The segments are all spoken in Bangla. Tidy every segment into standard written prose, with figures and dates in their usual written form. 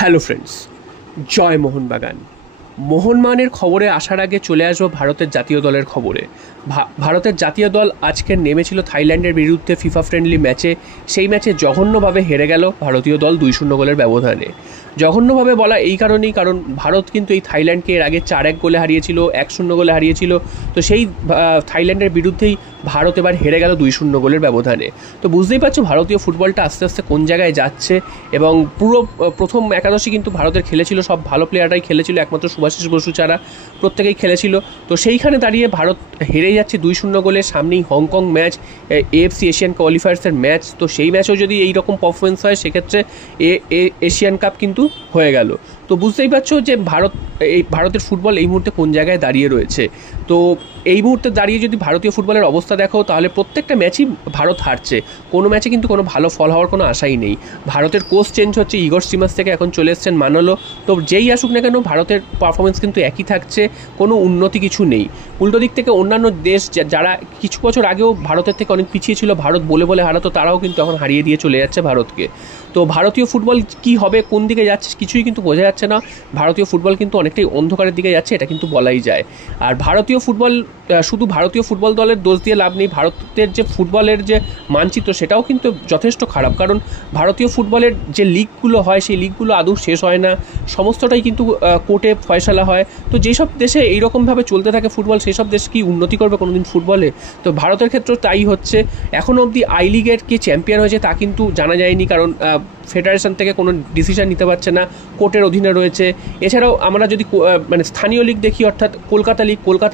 হ্যালো ফ্রেন্ডস, জয় মোহনবাগান। মোহনবাগানের খবরে আসার আগে চলে আসবো ভারতের জাতীয় দলের খবরে। ভারতের জাতীয় দল আজকে নেমেছিল থাইল্যান্ডের বিরুদ্ধে ফিফা ফ্রেন্ডলি ম্যাচে। সেই ম্যাচে জঘন্যভাবে হেরে গেল ভারতীয় দল 2-0 গোলের ব্যবধানে। জঘন্যভাবে বলা এই কারণেই, কারণ ভারত কিন্তু এই থাইল্যান্ডকে এর আগে 4-1 গোলে হারিয়েছিল, 1-0 গোলে হারিয়েছিল। তো সেই থাইল্যান্ডের বিরুদ্ধেই ভারত এবার হেরে গেল 2-0 গোলের ব্যবধানে। তো বুঝতেই পারছো ভারতীয় ফুটবলটা আস্তে আস্তে কোন জায়গায় যাচ্ছে। এবং পুরো প্রথম একাদশী কিন্তু ভারতের খেলেছিল, সব ভালো প্লেয়াররাই খেলেছিল, একমাত্র সুভাষিস বসু ছাড়া প্রত্যেকেই খেলেছিল। তো সেইখানে দাঁড়িয়ে ভারত হেরে যাচ্ছে 2-0 গোলে। সামনেই হংকং ম্যাচ, এএফসি এশিয়ান কোয়ালিফায়ার্সের ম্যাচ। তো সেই ম্যাচেও যদি এইরকম পারফরমেন্স হয় সেক্ষেত্রে এশিয়ান কাপ কিন্তু হয়ে গেল। তো বুঝতেই পারছো যে ভারতের ফুটবল এই মুহূর্তে কোন জায়গায় দাঁড়িয়ে রয়েছে। তো এই মুহূর্তে দাঁড়িয়ে যদি ভারতীয় ফুটবলের অবস্থা দেখো, তাহলে প্রত্যেকটা ম্যাচই ভারত হারছে। কোনো ম্যাচে কিন্তু কোনো ভালো ফল হওয়ার কোনো আশাই নেই। ভারতের কোচ চেঞ্জ হচ্ছে, ইগর স্টিমাস থেকে এখন চলে এসছেন মানলো। তো যেই আসুক না কেন ভারতের পারফরমেন্স কিন্তু একই থাকছে, কোনো উন্নতি কিছু নেই। উল্টো দিক থেকে অন্যান্য দেশ যারা কিছু বছর আগেও ভারতের থেকে অনেক পিছিয়ে ছিল, ভারত বলে বলে হারাতো, তারাও কিন্তু এখন হারিয়ে দিয়ে চলে যাচ্ছে ভারতকে। তো ভারতীয় ফুটবল কি হবে, কোন দিকে যাচ্ছে কিছুই কিন্তু বোঝা যাচ্ছে না। ভারতীয় ফুটবল কিন্তু অনেকটাই অন্ধকারের দিকে যাচ্ছে, এটা কিন্তু বলাই যায়। আর ভারতীয় ফুটবল, শুধু ভারতীয় ফুটবল দলের দোষ দিয়ে লাভ নেই। ভারতের যে ফুটবলের যে মানচিত্র সেটাও কিন্তু যথেষ্ট খারাপ। কারণ ভারতীয় ফুটবলের যে লিগগুলো হয় সেই লিগগুলো আদৌ শেষ হয় না, সমস্তটাই কিন্তু কোর্টে ফয়সালা হয়। তো যেসব দেশে এইরকমভাবে চলতে থাকে ফুটবল, সেই সব দেশ কি উন্নতি করবে কোনোদিন ফুটবলে? তো ভারতের ক্ষেত্রেও তাই হচ্ছে। এখনও অবধি আই লিগের কে চ্যাম্পিয়ন হয়েছে তা কিন্তু জানা যায়নি, কারণ ফেডারেশন থেকে কোনো ডিসিশন নিতে পারছে না, কোর্টের অধীনে রয়েছে। এছাড়াও আমরা যদি স্থানীয় লিগ দেখি, অর্থাৎ কলকাতা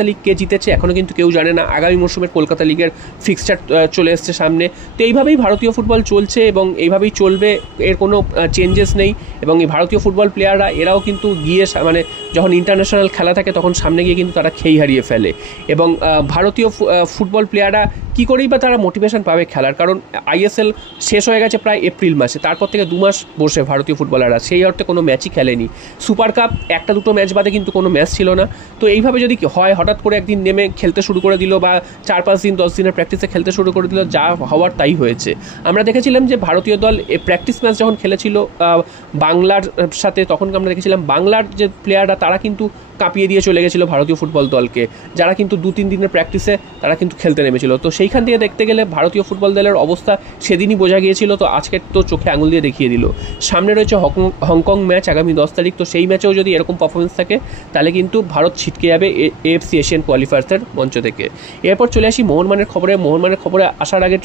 লিগ কে জিতেছে এখনও কিন্তু কেউ জানে না। আগামী মরশুমের কলকাতা লিগের ফিক্সচার চলে এসছে সামনে। তো এইভাবেই ভারতীয় ফুটবল চলছে এবং এইভাবেই চলবে, এর কোনো চেঞ্জেস নেই। এবং এই ভারতীয় ফুটবল প্লেয়াররা এরাও কিন্তু গিয়ে যখন ইন্টারন্যাশনাল খেলা থাকে তখন সামনে গিয়ে কিন্তু তারা খেই হারিয়ে ফেলে। এবং ভারতীয় ফুটবল প্লেয়াররা কী করেই বা তারা মোটিভেশন পাবে খেলার? কারণ আইএসএল শেষ হয়ে গেছে প্রায় এপ্রিল মাসে, তারপর থেকে 2 মাস বসে ভারতীয় ফুটবলাররা সেই অর্থে কোনো ম্যাচই খেলেনি। সুপার কাপ 1-2 ম্যাচ বাদে কিন্তু কোনো ম্যাচ ছিল না। তো এইভাবে যদি হয়, হঠাৎ করে একদিন নেমে খেলতে শুরু করে দিল, বা 4-5 দিন 10 দিনের প্র্যাকটিসে খেলতে শুরু করে দিল, যা হওয়ার তাই হয়েছে। আমরা দেখেছিলাম যে ভারতীয় দল প্র্যাকটিস ম্যাচ যখন খেলেছিল বাংলার সাথে, তখন আমরা দেখেছিলাম বাংলার যে প্লেয়াররা তারা কিন্তু কাঁপিয়ে দিয়ে চলে গেছিলো ভারতীয় ফুটবল দলকে, যারা কিন্তু 2-3 দিনের প্র্যাকটিসে তারা কিন্তু খেলতে নেমেছিল। তো সেইখান থেকে দেখতে গেলে ভারতীয় ফুটবল দলের অবস্থা সেদিনই বোঝা গিয়েছিল। তো আজকে তো চোখে আঙুল দিয়ে দেখিয়ে দিল। সামনে রয়েছে হংকং ম্যাচ আগামী 10 তারিখ। তো সেই ম্যাচেও যদি এরকম পারফরমেন্স থাকে তাহলে কিন্তু ভারত ছিটকে যাবে এএফসি এশিয়ান কোয়ালিফায়ার্সের মঞ্চ থেকে। এরপর চলে আসি মোহনবাগানের খবরে। মোহনবাগানের খবরে আসার আগে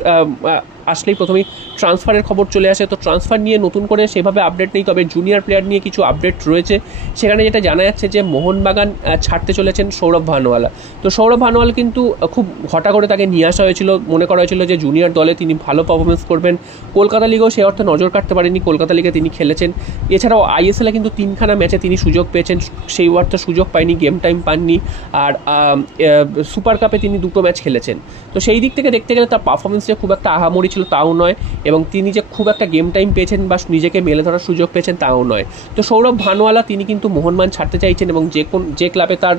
আসলেই প্রথমেই ট্রান্সফারের খবর চলে আসে। তো ট্রান্সফার নিয়ে নতুন করে সেভাবে আপডেট নেই, তবে জুনিয়র প্লেয়ার নিয়ে কিছু আপডেট রয়েছে। সেখানে যেটা জানা যাচ্ছে যে মোহনবাগান ছাড়তে চলেছেন সৌরভ ভানুয়ালা। তো সৌরভ ভানুয়ালা কিন্তু খুব ঘটা করে তাকে নিয়ে আসা হয়েছিল, মনে করা হয়েছিল যে জুনিয়র দলে তিনি ভালো পারফরমেন্স করবেন। কলকাতা লিগেও সে অর্থে নজর কাটতে পারেনি, কলকাতা লিগে তিনি খেলেছেন। এছাড়াও আইএসএলে কিন্তু 3খানা ম্যাচে তিনি সুযোগ পেয়েছেন, সেই অর্থে সুযোগ পায়নি, গেম টাইম পাননি। আর সুপার কাপে তিনি 2টো ম্যাচ খেলেছেন। তো সেই দিক থেকে দেখতে গেলে তার পারফরমেন্স যে খুব একটা আহামরি ছিল তাও নয়, এবং তিনি যে খুব একটা গেম টাইম পেয়েছেন বা নিজেকে মেলে ধরার সুযোগ পেয়েছেন তাও নয়। তো সৌরভ ভানুয়ালা তিনি কিন্তু মোহনবাগান ছাড়তে চাইছেন, এবং যে ক্লাবে তার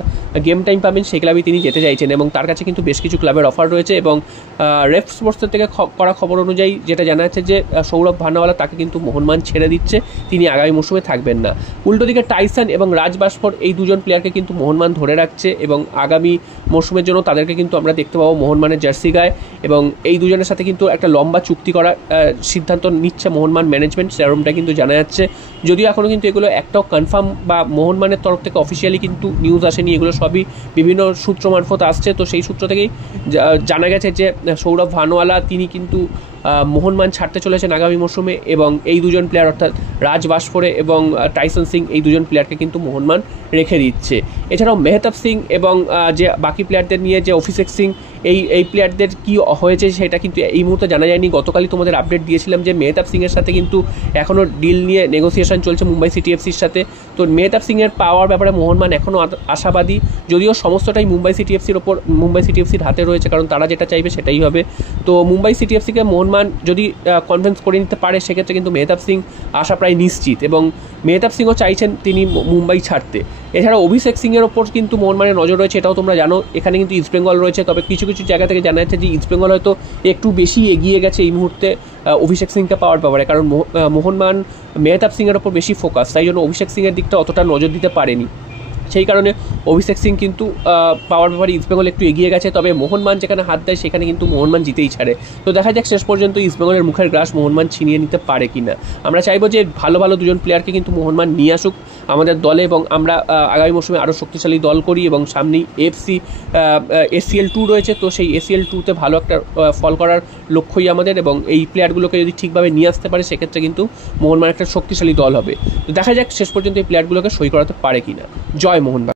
গেম টাইম পাবেন সেই ক্লাবেই তিনি যেতে চাইছেন, এবং তার কাছে কিন্তু বেশ কিছু ক্লাবের অফার রয়েছে। এবং রেফ স্পোর্টসের থেকে করা খবর অনুযায়ী যেটা জানা যাচ্ছে যে সৌরভ ভানুয়ালা তাকে কিন্তু মোহনবাগান ছেড়ে দিচ্ছে, তিনি আগামী মৌসুমে থাকবেন না। উল্টো দিকে টাইসন এবং রাজ বাশফোর্ড এই দুজন প্লেয়ারকে কিন্তু মোহনবাগান ধরে রাখছে, এবং আগামী মৌসুমের জন্য তাদেরকে কিন্তু আমরা দেখতে পাবো মোহনবাগানের জার্সি গায়ে। এবং এই দুজনের সাথে কিন্তু একটা লম্বা চুক্তি করার সিদ্ধান্ত নিচ্ছে মোহনবাগান ম্যানেজমেন্ট, সেরকমটা কিন্তু জানা যাচ্ছে। যদিও এখনও কিন্তু এগুলো একটাও কনফার্ম বা মোহনবাগানের তরফ থেকে অফিসিয়ালি কিন্তু নিউজ আসেনি, এগুলো সবই বিভিন্ন সূত্র মারফত আসছে। তো সেই সূত্র থেকেই জানা গেছে যে সৌরভ ভানুয়ালা তিনি কিন্তু মোহনবাগান ছাড়তে চলেছেন আগামী মৌসুমে, এবং এই দুজন প্লেয়ার অর্থাৎ রাজ বাশফোরে এবং টাইসন সিং এই দুজন প্লেয়ারকে কিন্তু মোহনবাগান রেখে দিচ্ছে। এছাড়াও মেহতাব সিং এবং যে বাকি প্লেয়ারদের নিয়ে যে অভিষেক সিং এই প্লেয়ারদের কী হয়েছে সেটা কিন্তু এই মুহূর্তে জানা যায়নি। গতকালই তোমাদের আপডেট দিয়েছিলাম যে মেহতাব সিংয়ের সাথে কিন্তু এখনও ডিল নিয়ে নেগোসিয়েশন চলছে মুম্বাই সিটি এফসির সাথে। তো মেহতাব সিংয়ের পাওয়ার ব্যাপারে মোহনবাগান এখনও আশাবাদী, যদিও সমস্তটাই মুম্বাই সিটি এফসির হাতে রয়েছে, কারণ তারা যেটা চাইবে সেটাই হবে। তো মুম্বাই সিটি এফসিকে মোহনবাগান যদি কনভিন্স করে নিতে পারে সেক্ষেত্রে কিন্তু মেহতাব সিং আসা প্রায় নিশ্চিত, এবং মেহতাব সিংও চাইছেন তিনি মুম্বাই ছাড়তে। এছাড়া অভিষেক সিংয়ের ওপর কিন্তু মোহনবাগানের নজর রয়েছে, এটাও তোমরা জানো। এখানে কিন্তু ইস্টবেঙ্গল রয়েছে, তবে কিছু কিছু জায়গা থেকে জানা যাচ্ছে যে ইস্টবেঙ্গল হয়তো একটু বেশি এগিয়ে গেছে এই মুহূর্তে অভিষেক সিংকে পাওয়ার ব্যাপারে, কারণ মোহনবাগান মেহতাব সিংয়ের ওপর বেশি ফোকাস, তাই জন্য অভিষেক সিংয়ের দিকটা অতটা নজর দিতে পারেনি। সেই কারণে অভিষেক সিং কিন্তু পাওয়ার ব্যাপারে ইস্টবেঙ্গল একটু এগিয়ে গেছে, তবে মোহনবাগান যেখানে হাত দেয় সেখানে কিন্তু মোহনবাগান জিতেই ছাড়ে। তো দেখা যাক শেষ পর্যন্ত ইস্টবেঙ্গলের মুখের গ্রাস মোহনবাগান ছিনিয়ে নিতে পারে কিনা। আমরা চাইবো যে ভালো ভালো দুজন প্লেয়ারকে কিন্তু মোহনবাগান নিয়ে আসুক আমাদের দলে, এবং আমরা আগামী মৌসুমে আরও শক্তিশালী দল করি, এবং সামনেই ACL 2 রয়েছে, তো সেই ACL 2তে ভালো একটা ফল করার লক্ষ্যই আমাদের, এবং এই প্লেয়ারগুলোকে যদি ঠিকভাবে নিয়ে আসতে পারে সেক্ষেত্রে কিন্তু মোহনবাগান একটা শক্তিশালী দল হবে। তো দেখা যাক শেষ পর্যন্ত এই প্লেয়ারগুলোকে সই করাতে পারে কিনা। জয় মোহনবাগান।